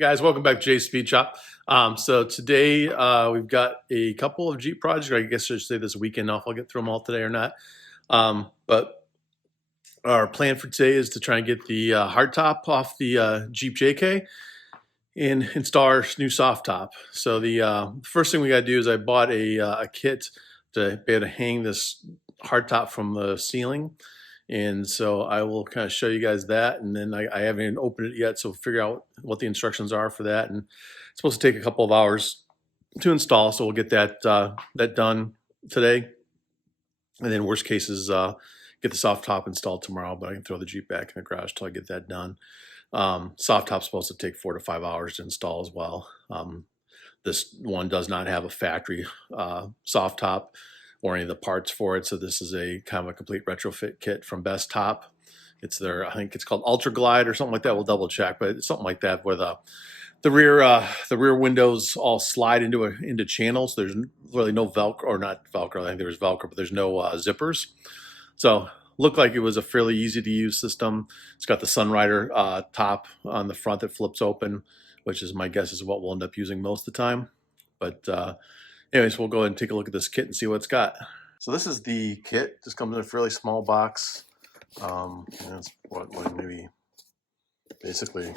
Guys, welcome back to Jay's Speed Shop. So today we've got a couple of Jeep projects. I guess I should say this weekend. If I'll get through them all today or not. But our plan for today is to try and get the hardtop off the Jeep JK and install our new soft top. So the first thing we got to do is I bought a kit to be able to hang this hardtop from the ceiling. And so I will kind of show you guys that, and then I haven't even opened it yet, so figure out what the instructions are for that. And it's supposed to take a couple of hours to install, so we'll get that done today. And then worst case is get the soft top installed tomorrow, but I can throw the Jeep back in the garage till I get that done. Soft top's supposed to take 4 to 5 hours to install as well. This one does not have a factory soft top or any of the parts for it. So this is a kind of a complete retrofit kit from Best Top. It's their, I think it's called Ultra Glide or something like that. We'll double check, but it's something like that where the rear windows all slide into channels. There's really no Velcro, or not Velcro. I think there was Velcro, but there's no zippers. So looked like it was a fairly easy to use system. It's got the Sunrider top on the front that flips open, which is my guess is what we'll end up using most of the time. But anyways, we'll go ahead and take a look at this kit and see what it's got. So this is the kit. This comes in a fairly small box. And it's what maybe basically,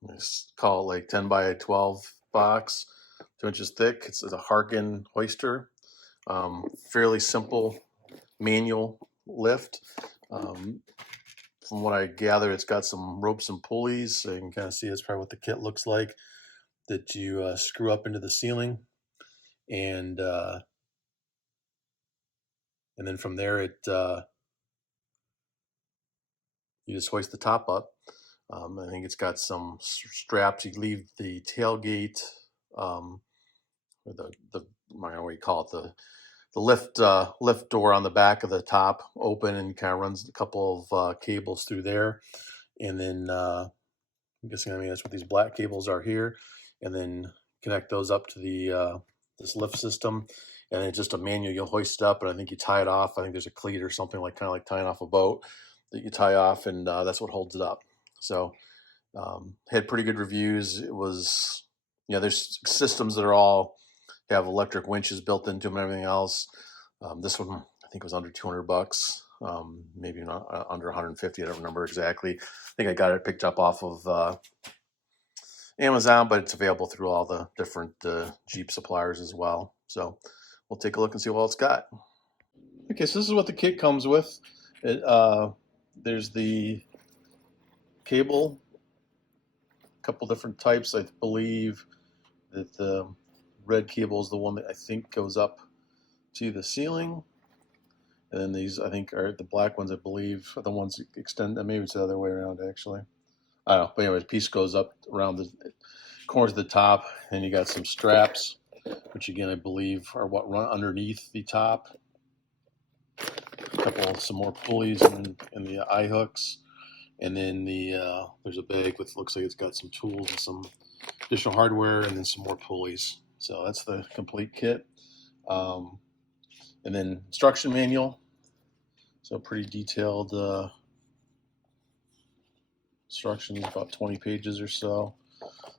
let's call it like 10 by 12 box, 2 inches thick. It's a Harken Hoister. Fairly simple manual lift. From what I gather, it's got some ropes and pulleys, so you can kind of see that's probably what the kit looks like, that you screw up into the ceiling, and then from there you just hoist the top up. I think it's got some straps. You leave the tailgate, or what do you call it, the lift door on the back of the top open, and kind of runs a couple of cables through there, and then I'm guessing, that's what these black cables are here, and then connect those up to the this lift system, and then just a manual. You'll hoist it up, and I think you tie it off. I think there's a cleat or something, like kind of like tying off a boat, that you tie off, and that's what holds it up. So had pretty good reviews. It was, there's systems that are all have electric winches built into them and everything else. This one I think was under 200 bucks, maybe not under 150. I don't remember exactly. I think I got it picked up off of Amazon, but it's available through all the different Jeep suppliers as well. So we'll take a look and see what it's got. Okay, so this is what the kit comes with. There's the cable, a couple different types. I believe that the red cable is the one that I think goes up to the ceiling, and then these, I think, are the black ones, I believe, are the ones that extend. Maybe it's the other way around, actually. I don't know. But anyway, the piece goes up around the corners of the top, and you got some straps, which again I believe are what run underneath the top. Some more pulleys and the eye hooks, and then there's a bag with, looks like it's got some tools and some additional hardware, and then some more pulleys. So that's the complete kit. And then instruction manual. So pretty detailed instructions, about 20 pages or so.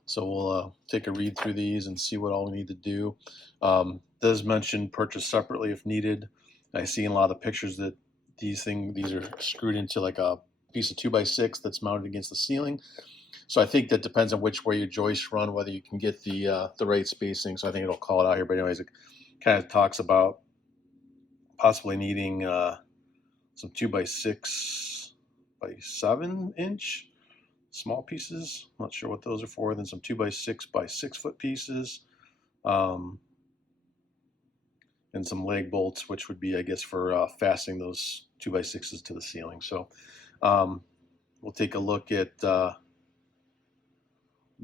So we'll take a read through these and see what all we need to do. Does mention purchase separately if needed. I see in a lot of the pictures that these are screwed into like a piece of 2x6 that's mounted against the ceiling. So I think that depends on which way your joists run, whether you can get the right spacing. So I think it'll call it out here. But anyways, it kind of talks about possibly needing some 2x6 by 7 inch small pieces. Not sure what those are for. Then some 2x6 by 6 foot pieces, and some leg bolts, which would be, I guess, for fastening those 2x6s to the ceiling. So we'll take a look at the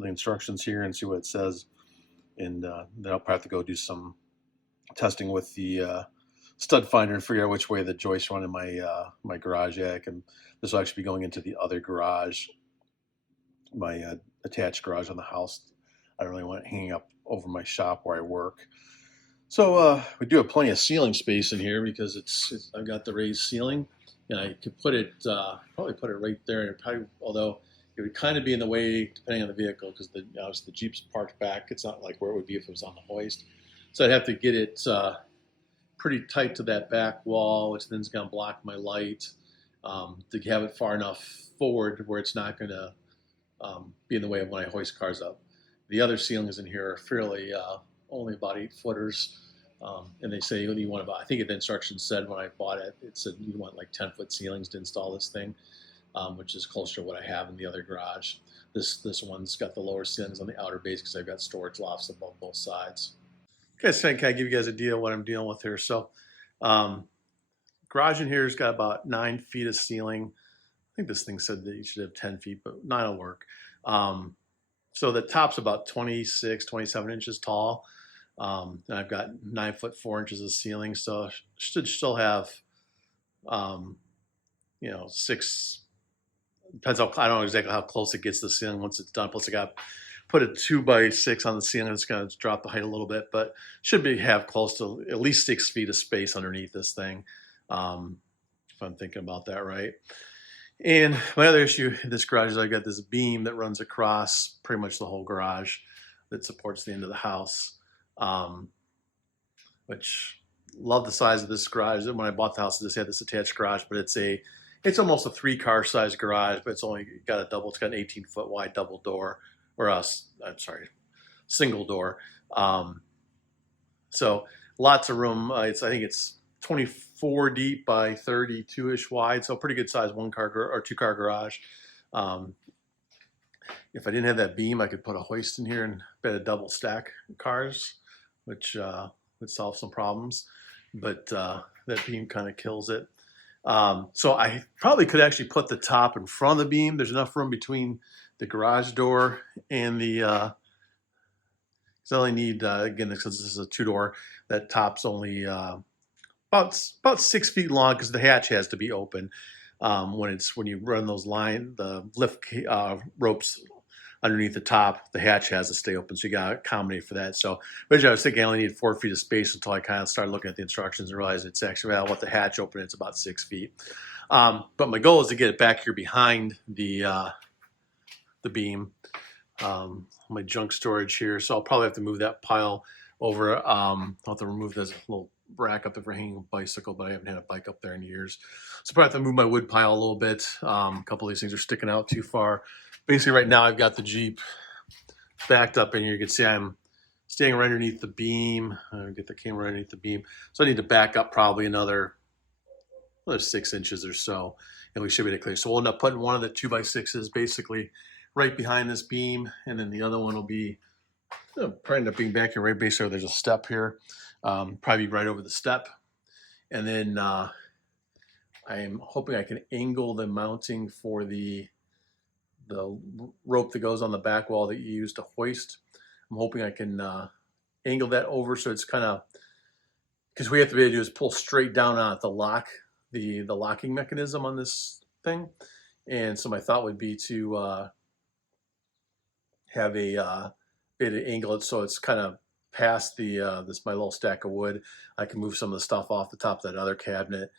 instructions here and see what it says, and then I'll probably have to go do some testing with the stud finder and figure out which way the joists run in my garage attic. And this will actually be going into the other garage, my attached garage on the house. I don't really want it hanging up over my shop where I work. So we do have plenty of ceiling space in here because I've got the raised ceiling, and I could put it probably put it right there. And probably, although it would kind of be in the way depending on the vehicle because obviously the Jeep's parked back. It's not like where it would be if it was on the hoist. So I'd have to get it pretty tight to that back wall, which then is going to block my light, to have it far enough forward where it's not going to be in the way of when I hoist cars up. The other ceilings in here are fairly only about 8 footers. And they say you want about, I think the instructions said when I bought it, it said you want like 10-foot ceilings to install this thing, which is closer to what I have in the other garage. This one's got the lower ceilings on the outer base because I've got storage lofts above both sides. Okay, so I can give you guys a deal of what I'm dealing with here. So garage in here has got about 9 feet of ceiling. I think this thing said that you should have 10 feet, but 9 will work. So the top's about 26, 27 inches tall. And I've got 9 foot 4 inches of ceiling, so I should still have, 6. Depends how, I don't know exactly how close it gets to the ceiling once it's done. Plus, I got put a 2x6 on the ceiling. It's going to drop the height a little bit, but should have close to at least 6 feet of space underneath this thing, if I'm thinking about that right. And my other issue in this garage is I got this beam that runs across pretty much the whole garage that supports the end of the house. Which love the size of this garage. When I bought the house, I just had this attached garage, but it's almost a 3-car size garage, but it's got it's got an 18-foot wide double door, or I'm sorry, single door. So lots of room. I think it's 24 deep by 32-ish wide, so pretty good size 1-car or 2-car garage. If I didn't have that beam, I could put a hoist in here and bet a double stack cars, which would solve some problems, but that beam kind of kills it. So I probably could actually put the top in front of the beam. There's enough room between the garage door and the, I only need, again, because this is a 2-door, that top's only about 6 feet long because the hatch has to be open when you run those the lift ropes underneath the top. The hatch has to stay open, so you got to accommodate for that. So originally I was thinking I only need 4 feet of space until I kind of started looking at the instructions and realized it's actually, well, with the hatch open, it's about 6 feet. But my goal is to get it back here behind the beam. My junk storage here, so I'll probably have to move that pile over. I'll have to remove this little rack up there for hanging a bicycle, but I haven't had a bike up there in years. So probably have to move my wood pile a little bit. A couple of these things are sticking out too far. Basically right now I've got the Jeep backed up in here. You can see I'm staying right underneath the beam. Get the camera underneath the beam. So I need to back up probably another 6 inches or so, and we should be able to clear. So we'll end up putting one of the 2x6s basically right behind this beam, and then the other one will be probably end up being back here right basically. There's a step here, probably right over the step, and then I'm hoping I can angle the mounting for the rope that goes on the back wall that you use to hoist. I'm hoping I can angle that over so it's kind of, because we have to be able to do is pull straight down on it, the locking mechanism on this thing. And so my thought would be to have a bit of angle it so it's kind of past this my little stack of wood. I can move some of the stuff off the top of that other cabinet.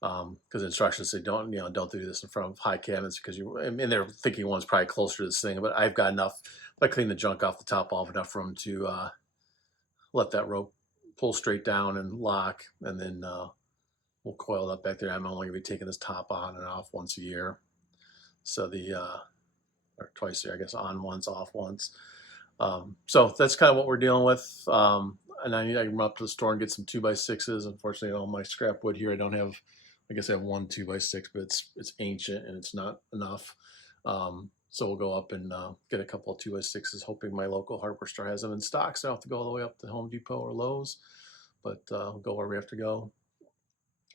Because instructions say don't do this in front of high cabinets because and they're thinking one's probably closer to this thing, but I've got enough. If I clean the junk off the top, I'll have enough room to let that rope pull straight down and lock, and then we'll coil it up back there. I'm only going to be taking this top on and off once a year, so or twice a year, I guess, on once, off once. So that's kind of what we're dealing with. And I can run up to the store and get some 2x6s. Unfortunately, all my scrap wood here, I don't have. I guess I have one 2x6, but it's ancient and it's not enough. So we'll go up and get a couple of 2x6s, hoping my local hardware store has them in stock. So I don't have to go all the way up to Home Depot or Lowe's, but we'll go where we have to go.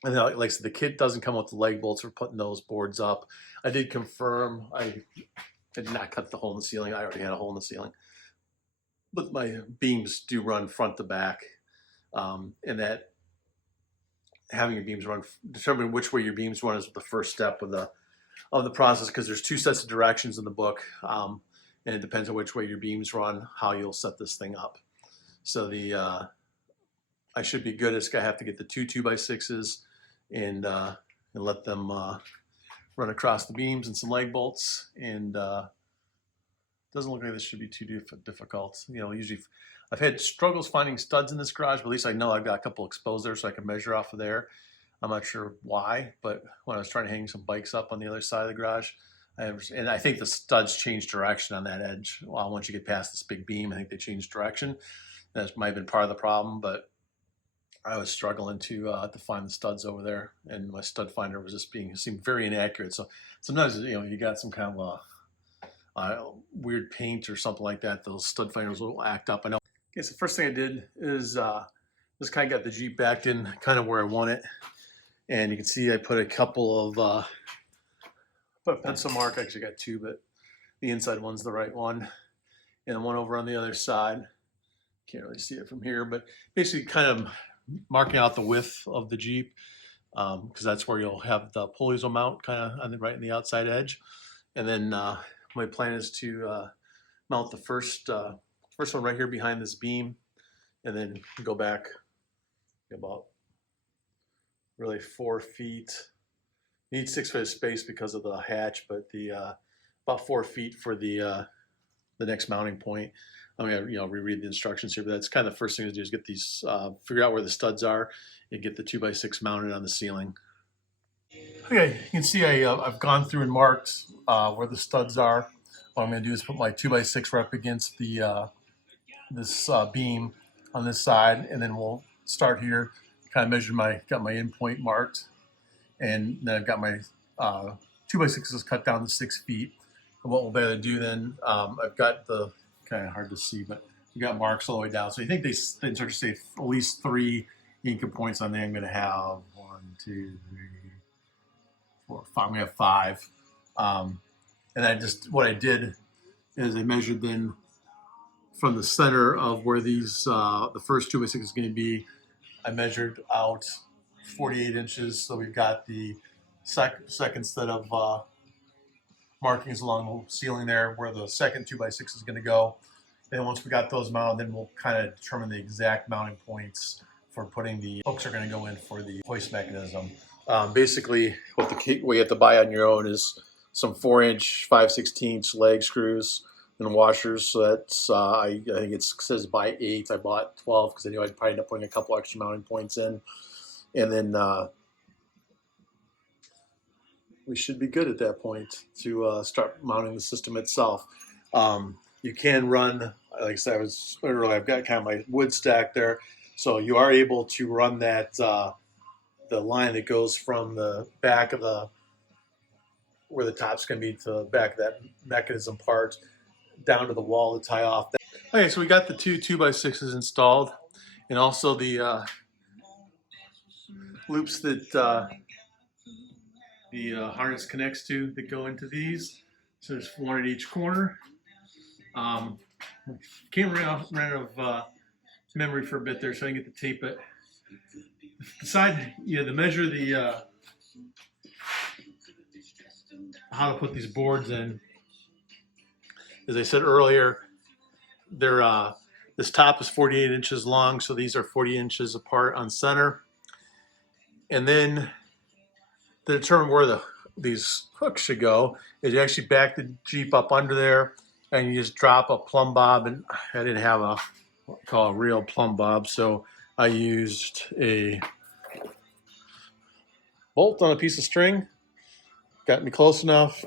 And then, like I said, the kit doesn't come with the leg bolts for putting those boards up. I did confirm I did not cut the hole in the ceiling. I already had a hole in the ceiling, but my beams do run front to back, and that having your beams run, determining which way your beams run is the first step of the process, because there's 2 sets of directions in the book, and it depends on which way your beams run, how you'll set this thing up. So I should be good. I have to get the 2 2x6s and let them run across the beams and some leg bolts, and doesn't look like this should be too difficult. You know, usually I've had struggles finding studs in this garage, but at least I know I've got a couple exposed there so I can measure off of there. I'm not sure why, but when I was trying to hang some bikes up on the other side of the garage, and I think the studs change direction on that edge. Well, once you get past this big beam, I think they change direction. That might have been part of the problem, but I was struggling to find the studs over there, and my stud finder was just seemed very inaccurate. So sometimes, you know, you got some kind of weird paint or something like that, those stud finders will act up. I know. Okay, so first thing I did is just kind of got the Jeep backed in kind of where I want it. And you can see I put a couple of, put a pencil mark, I actually got two, but the inside one's the right one. And one over on the other side. Can't really see it from here, but basically kind of marking out the width of the Jeep, because that's where you'll have the pulleys will mount kind of on right in the outside edge. And then my plan is to mount the first one right here behind this beam, and then go back about really 4 feet. Need 6 foot of space because of the hatch, but the about 4 feet for the next mounting point. I'm gonna reread the instructions here, but that's kind of the first thing to do is get these figure out where the studs are and get the 2x6 mounted on the ceiling. Okay, you can see I've gone through and marked where the studs are. What I'm going to do is put my 2x6 up against the this beam on this side, and then we'll start here. Kind of measure got my endpoint marked, and then I've got my 2x6s cut down to 6 feet. And what we'll be able to do then, I've got the kind of hard to see, but we got marks all the way down. So you think they start to say at least 3 anchor points on there. I'm going to have 1, 2, 3, 4, 5. I'm going to have 5. And what I did is I measured then from the center of where these the first 2x6 is going to be. I measured out 48 inches, so we've got the second set of markings along the ceiling there where the second 2x6 is going to go. And once we got those mounted, then we'll kind of determine the exact mounting points for putting the hooks are going to go in for the hoist mechanism. Basically, what you have to buy on your own is some 4-inch 5/16 leg screws and washers. So that's I think it says buy 8. I bought 12 because I knew I'd probably end up putting a couple extra mounting points in, and then we should be good at that point to start mounting the system itself. You can run, like I said, I've got kind of my wood stack there, so you are able to run that the line that goes from the back of where the top's going to be to the back of that mechanism part down to the wall to tie off. Okay, so we got the two 2x6s installed, and also the loops that the harness connects to that go into these. So there's 1 at each corner. Can't run out of memory for a bit there, so I can get to tape it. Decide, to measure the how to put these boards in. As I said earlier, this top is 48 inches long, so these are 40 inches apart on center. And then to determine where these hooks should go, is you actually back the Jeep up under there, and you just drop a plumb bob. And I didn't have what I call a real plumb bob, so I used a bolt on a piece of string. Got me close enough.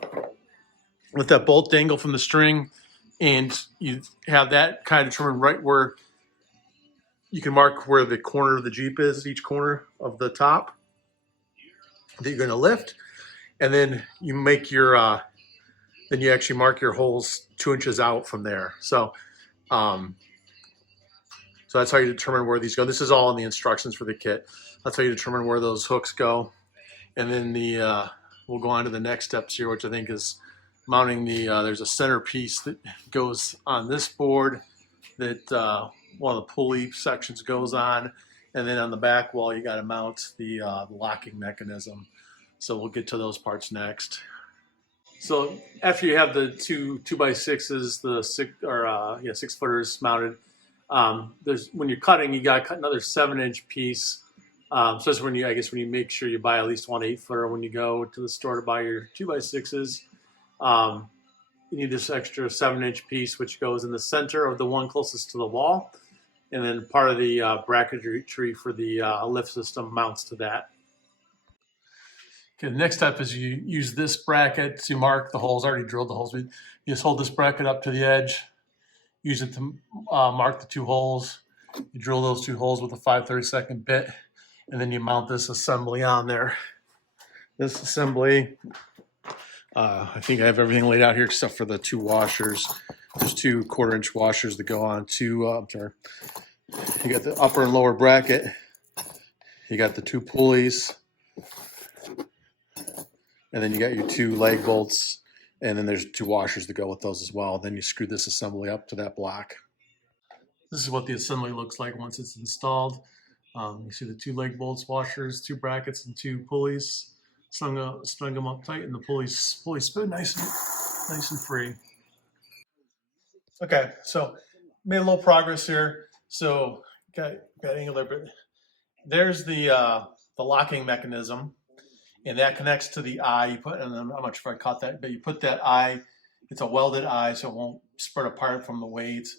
Let that bolt dangle from the string, and you have that kind of determined right where you can mark where the corner of the Jeep is, each corner of the top that you're going to lift, and then you make your then you actually mark your holes 2 inches out from there. So so that's how you determine where these go. This is all in the instructions for the kit. That's how you determine where those hooks go. And then we'll go on to the next steps here, which I think is mounting there's a center piece that goes on this board that one of the pulley sections goes on. And then on the back wall, you got to mount the locking mechanism. So we'll get to those parts next. So after you have the two 2x6s, the 6-footers mounted, when you're cutting, you got to cut another 7-inch piece So that's when I guess when you make sure you buy at least one 8-footer when you go to the store to buy your 2x6s. Um, you need this extra 7-inch piece, which goes in the center of the one closest to the wall. And then part of the bracketry for the lift system mounts to that. Okay, the next step is you use this bracket to mark the holes. I already drilled the holes. You just hold this bracket up to the edge, use it to mark the 2 holes. You drill those 2 holes with a 5/32 bit, and then you mount this assembly on there. This assembly, I think I have everything laid out here except for the 2 washers. There's 2 1/4-inch washers that go on to, you got the upper and lower bracket. You got the 2 pulleys. And then you got your 2 leg bolts. And then there's 2 washers that go with those as well. Then you screw this assembly up to that block. This is what the assembly looks like once it's installed. You see the 2 leg bolts, washers, 2 brackets, and 2 pulleys. Strung them up tight, and the pulleys spin nice and free. Okay, so made a little progress here. So got angled there, but there's the locking mechanism, and that connects to the eye. You put, and I'm not sure if I caught that, but you put that eye. It's a welded eye, so it won't spread apart from the weights.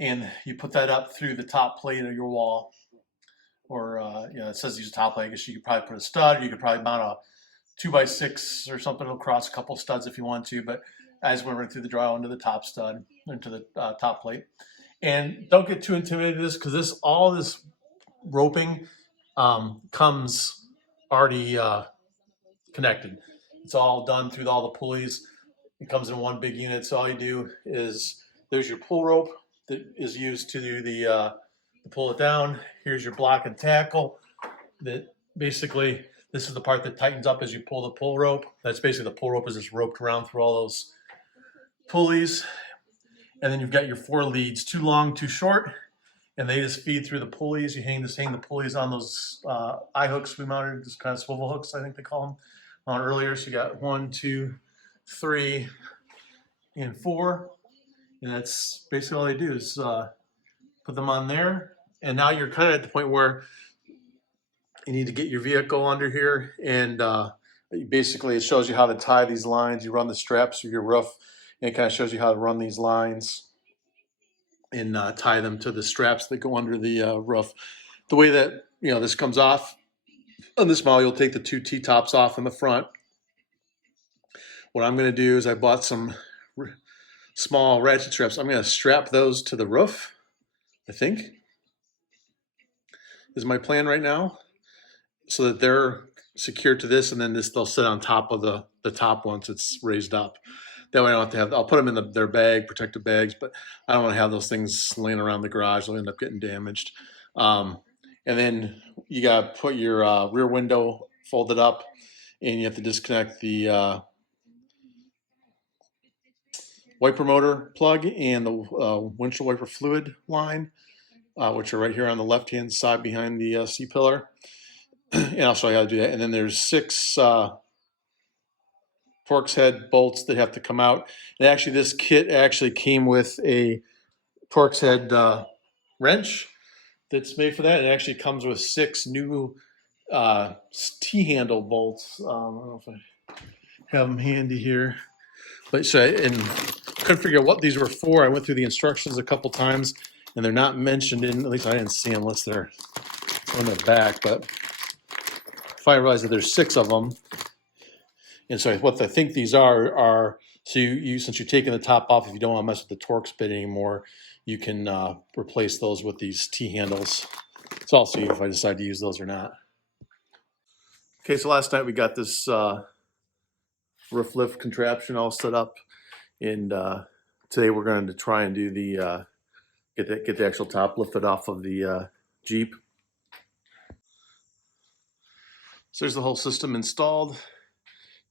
And you put that up through the top plate of your wall, or it says use a top plate. I guess you could probably put a stud. You could probably mount a 2x6 or something across a couple studs if you want to. But I just went right through the drywall into the top stud, into the top plate. And don't get too intimidated with this, because all this roping comes already connected. It's all done through all the pulleys. It comes in one big unit. So all you do is there's your pull rope that is used to do to pull it down. Here's your block and tackle. That basically, this is the part that tightens up as you pull the pull rope. That's basically the pull rope is just roped around through all those pulleys. And then you've got your 4 leads, 2 long, 2 short, and they just feed through the pulleys. You hang the pulleys on those eye hooks we mounted, just kind of swivel hooks, I think they call them, on earlier. So you got 1, 2, 3, and 4, and that's basically all they do is put them on there. And now you're kind of at the point where you need to get your vehicle under here, and basically it shows you how to tie these lines. You run the straps through your roof, and it kind of shows you how to run these lines and tie them to the straps that go under the roof. The way that this comes off on this model, you'll take the 2 T-tops off in the front. What I'm going to do is I bought some small ratchet straps. I'm going to strap those to the roof, I think, is my plan right now, so that they're secured to this, and then they'll sit on top of the top once it's raised up. That way I don't have to have, I'll put them in their bag, protective bags, but I don't want to have those things laying around the garage. They'll end up getting damaged. And then you got to put your rear window folded up, and you have to disconnect the wiper motor plug and the windshield wiper fluid line, which are right here on the left-hand side behind the C-pillar. And I'll show you how to do that. And then there's 6 Torx head bolts that have to come out. And actually, this kit actually came with a Torx head wrench that's made for that. It actually comes with 6 new T-handle bolts. I don't know if I have them handy here. But and couldn't figure out what these were for. I went through the instructions a couple times, and they're not mentioned in, at least I didn't see them unless they're on the back. But I realized that there's 6 of them. And so what I think these are so you since you're taking the top off, if you don't want to mess with the Torx bit anymore, you can replace those with these T-handles. So I'll see if I decide to use those or not. Okay, so last night we got this roof lift contraption all set up, and today we're going to try and do the get the actual top lifted off of the Jeep. So there's the whole system installed.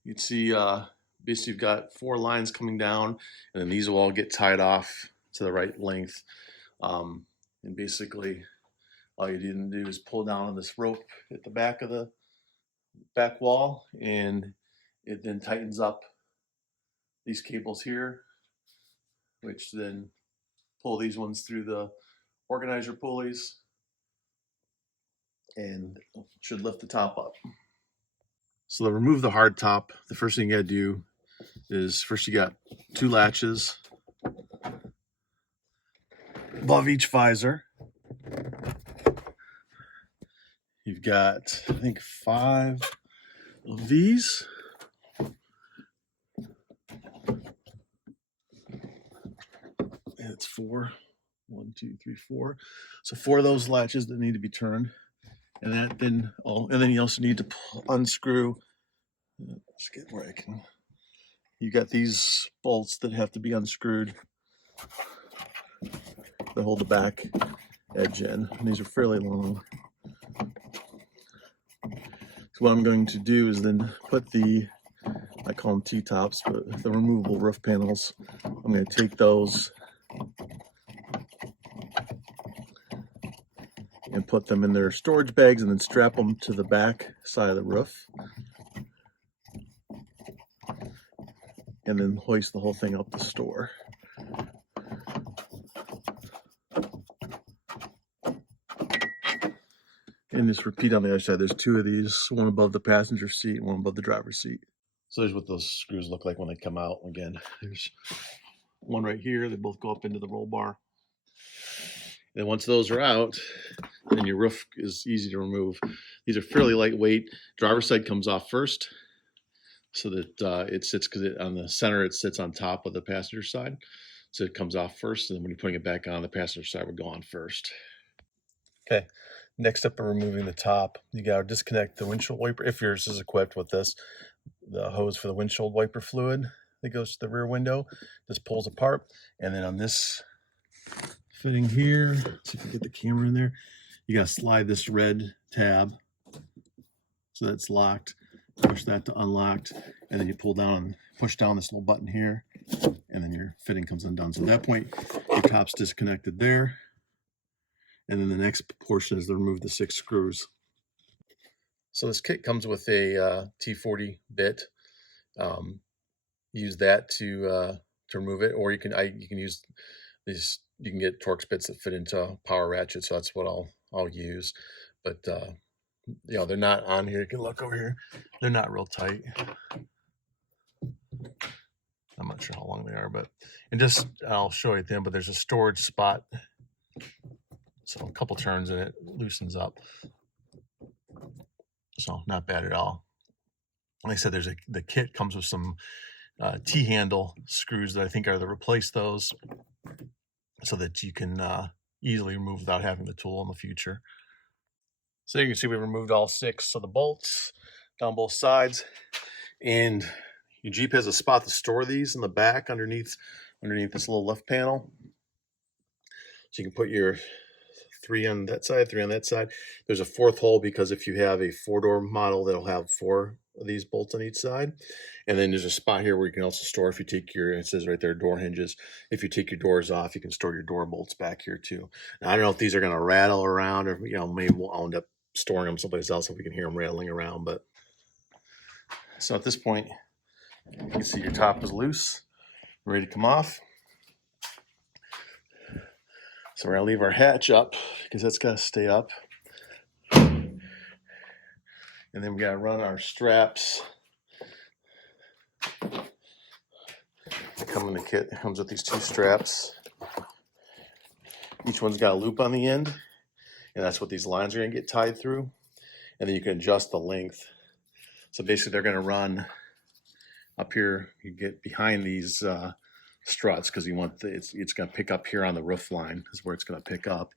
You can see basically you've got 4 lines coming down, and then these will all get tied off to the right length. And basically all you need to do is pull down on this rope at the back of the back wall, and it then tightens up these cables here, which then pull these ones through the organizer pulleys and should lift the top up. So to remove the hard top, the first thing you gotta do is first you got 2 latches above each visor. You've got, I think, 5 of these. And it's 4. 1, 2, 3, 4. So 4 of those latches that need to be turned. And then you also need to unscrew. Let's get where I can. You got these bolts that have to be unscrewed that hold the back edge in. And these are fairly long. So what I'm going to do is then put the, I call them T-tops, but the removable roof panels, I'm going to take those and put them in their storage bags and then strap them to the back side of the roof. And then hoist the whole thing up the store. And just repeat on the other side. There's 2 of these, one above the passenger seat, one above the driver's seat. So there's what those screws look like when they come out. Again, there's one right here. They both go up into the roll bar. And once those are out, then your roof is easy to remove. These are fairly lightweight. Driver's side comes off first, so that it sits, because on the center it sits on top of the passenger side. So it comes off first, and then when you're putting it back on, the passenger side would go on first. Okay, next up, removing the top. You got to disconnect the windshield wiper, if yours is equipped with this, the hose for the windshield wiper fluid that goes to the rear window. This pulls apart, and then on this fitting here, let's see if we get the camera in there, you got to slide this red tab so that's locked. Push that to unlocked, and then you pull down and push down this little button here, and then your fitting comes undone. So at that point, your top's disconnected there. And then the next portion is to remove the 6 screws. So this kit comes with a T40 bit. Use that to remove it, or you can use these. You can get Torx bits that fit into power ratchet. So that's what I'll use. But you know, they're not on here. You can look over here. They're not real tight. I'm not sure how long they are, but I'll show you at the end. But there's a storage spot. So a couple turns and it loosens up. So not bad at all. Like I said, the kit comes with some T-handle screws that I think are to replace those, so that you can easily remove without having the tool in the future. So you can see we removed all 6 of the bolts down both sides, and your Jeep has a spot to store these in the back underneath this little lift panel. So you can put your 3 on that side, 3 on that side. There's a 4th hole because if you have a 4-door model, that'll have 4 of these bolts on each side. And then there's a spot here where you can also store, if you take your, it says right there, door hinges. If you take your doors off, you can store your door bolts back here too. Now, I don't know if these are going to rattle around, or maybe we'll end up storing them someplace else if we can hear them rattling around. But so at this point, you can see your top is loose, ready to come off. So we're going to leave our hatch up because that's got to stay up. And then we got to run our straps. They come in the kit. It comes with these 2 straps. Each one's got a loop on the end, and that's what these lines are going to get tied through. And then you can adjust the length. So basically they're going to run up here. You get behind these struts, because you want it's going to pick up here on the roof line is where it's going to pick up.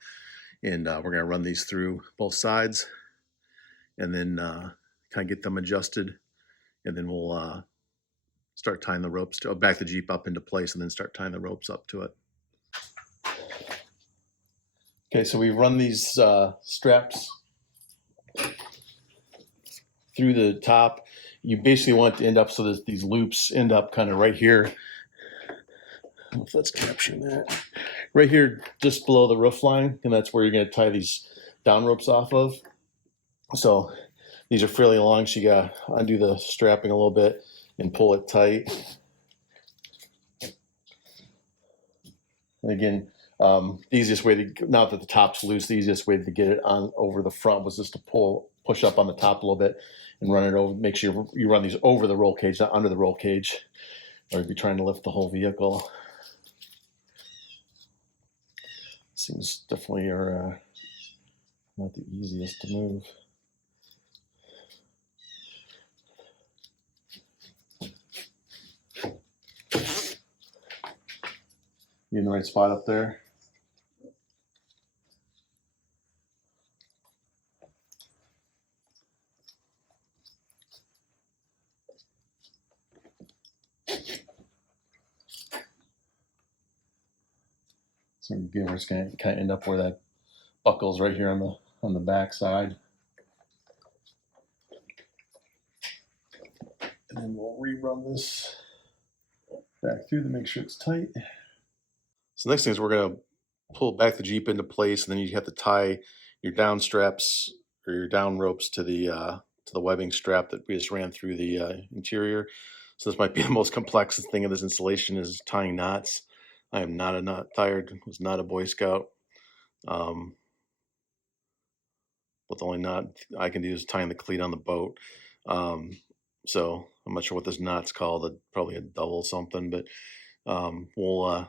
And we're going to run these through both sides, and then kind of get them adjusted, and then we'll start tying the ropes to back the Jeep up into place, and then start tying the ropes up to it. Okay, so we run these straps through the top. You basically want it to end up so that these loops end up kind of right here. I don't know if that's capturing that. Right here, just below the roof line, and that's where you're going to tie these down ropes off of. So these are fairly long, so you got to undo the strapping a little bit and pull it tight. And again, the easiest way to, now that the top's loose, the easiest way to get it on over the front was just to push up on the top a little bit and run it over. Make sure you run these over the roll cage, not under the roll cage, or you'd be trying to lift the whole vehicle. Seems definitely are not the easiest to move. You in the right spot up there? So again, we're just going to kind of end up where that buckles right here on the back side. And then we'll rerun this back through to make sure it's tight. So the next thing is we're going to pull back the Jeep into place, and then you have to tie your down straps or your down ropes to the webbing strap that we just ran through the interior. So this might be the most complex thing of this installation, is tying knots. I am not a knot tyer, was not a Boy Scout. But the only knot I can do is tying the cleat on the boat. So I'm not sure what this knot's called, probably a double something, but we'll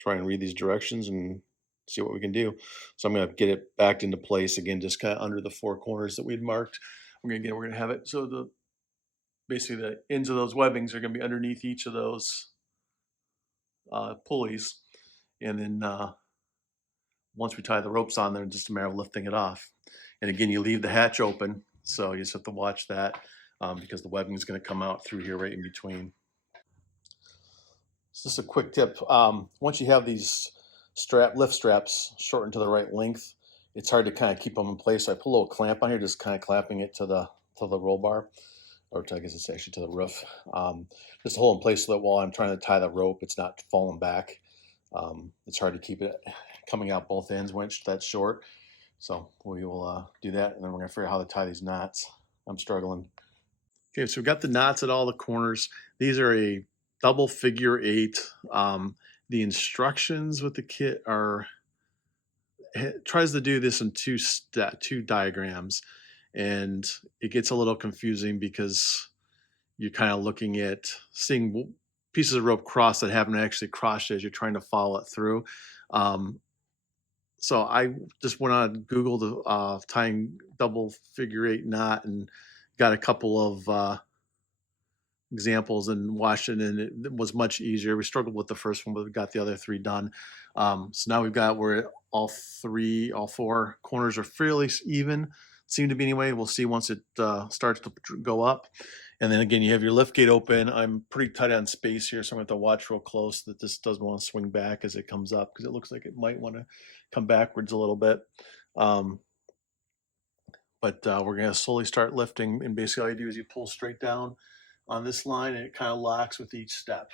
try and read these directions and see what we can do. So I'm going to get it backed into place again, just kind of under the four corners that we'd marked. We're going to have it so basically the ends of those webbings are going to be underneath each of those pulleys, and then once we tie the ropes on there, it's just a matter of lifting it off. And again, you leave the hatch open, so you just have to watch that because the webbing is going to come out through here right in between. So just a quick tip. Once you have these lift straps shortened to the right length, it's hard to kind of keep them in place. So I put a little clamp on here, just kind of clamping it to the roll bar, or I guess it's actually to the roof. Just to hold in place so that while I'm trying to tie the rope, it's not falling back. It's hard to keep it coming out both ends when it's that short. So we will do that, and then we're going to figure out how to tie these knots. I'm struggling. Okay, so we've got the knots at all the corners. These are a double figure eight. The instructions with the kit tries to do this in two diagrams, and it gets a little confusing because you're kind of looking at seeing pieces of rope cross that haven't actually crossed as you're trying to follow it through. So I just went on Google tying double figure eight knot and got a couple of examples and watched it, and it was much easier. We struggled with the first one, but we got the other three done. So now we've got where all four corners are fairly even, seem to be anyway. We'll see once it starts to go up. And then again, you have your lift gate open. I'm pretty tight on space here, so I'm going to have to watch real close that this doesn't want to swing back as it comes up, because it looks like it might want to come backwards a little bit. But we're going to slowly start lifting, and basically all you do is you pull straight down on this line, and it kind of locks with each step.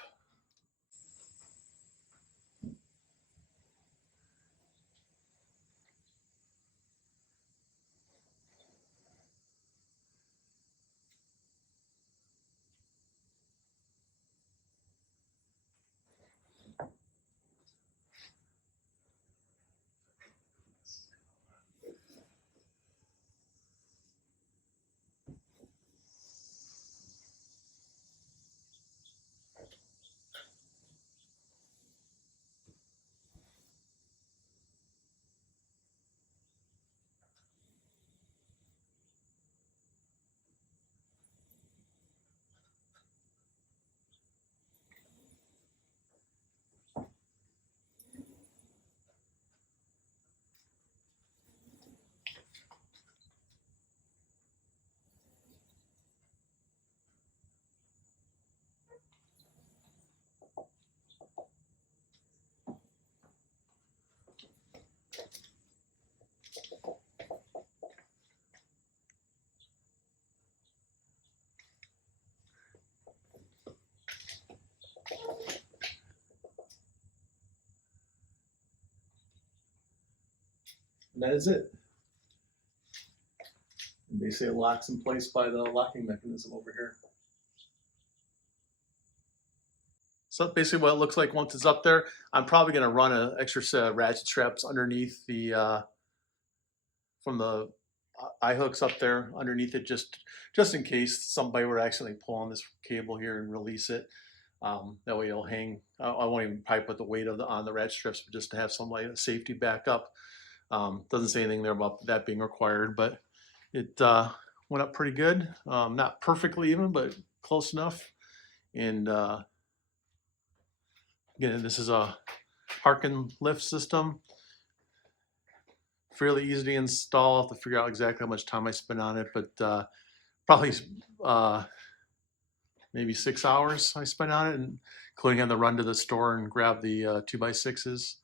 And that is it. And basically it locks in place by the locking mechanism over here. So basically what it looks like once it's up there. I'm probably going to run an extra set of ratchet straps underneath the from the eye hooks up there underneath it, just in case somebody were to accidentally pull on this cable here and release it. That way it'll hang. I won't even probably put the weight of on the ratchet strips, but just to have some like safety backup. Doesn't say anything there about that being required, but it went up pretty good. Not perfectly even, but close enough. And again, this is a Harken lift system. Fairly easy to install. I'll have to figure out exactly how much time I spent on it, but probably maybe 6 hours I spent on it, and including on the run to the store and grab the 2x6s.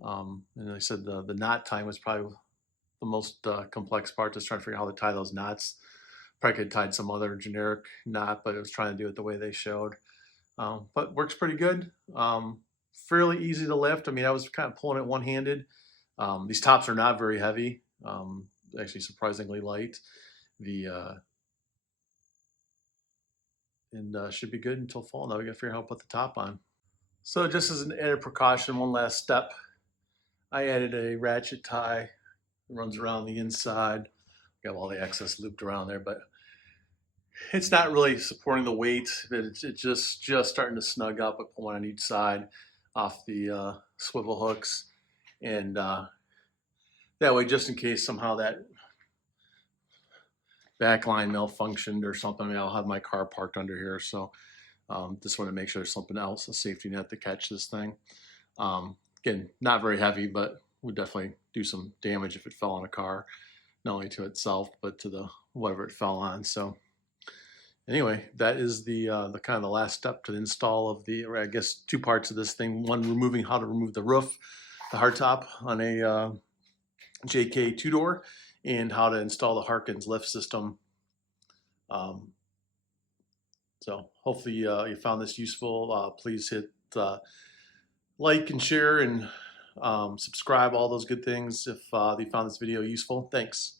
And like I said, the knot time was probably the most complex part, just trying to figure out how to tie those knots. Probably could have tied some other generic knot, but I was trying to do it the way they showed. But works pretty good. Fairly easy to lift. I mean, I was kind of pulling it one-handed. These tops are not very heavy, actually surprisingly light. And should be good until fall. Now we got to figure out how to put the top on. So just as an added precaution, one last step, I added a ratchet tie. It runs around the inside. Got all the excess looped around there, but it's not really supporting the weight. It's just starting to snug up. I put one on each side off the swivel hooks, and that way, just in case somehow that back line malfunctioned or something, I mean, I'll have my car parked under here. So just want to make sure there's something else, a safety net to catch this thing. Again, not very heavy, but would definitely do some damage if it fell on a car, not only to itself, but to the whatever it fell on. So anyway, that is the kind of the last step to the install of the, or I guess two parts of this thing. One, removing how to remove the roof, the hardtop on a JK two-door, and how to install the Harkens lift system. So hopefully you found this useful. Please hit like and share and subscribe, all those good things if you found this video useful. Thanks.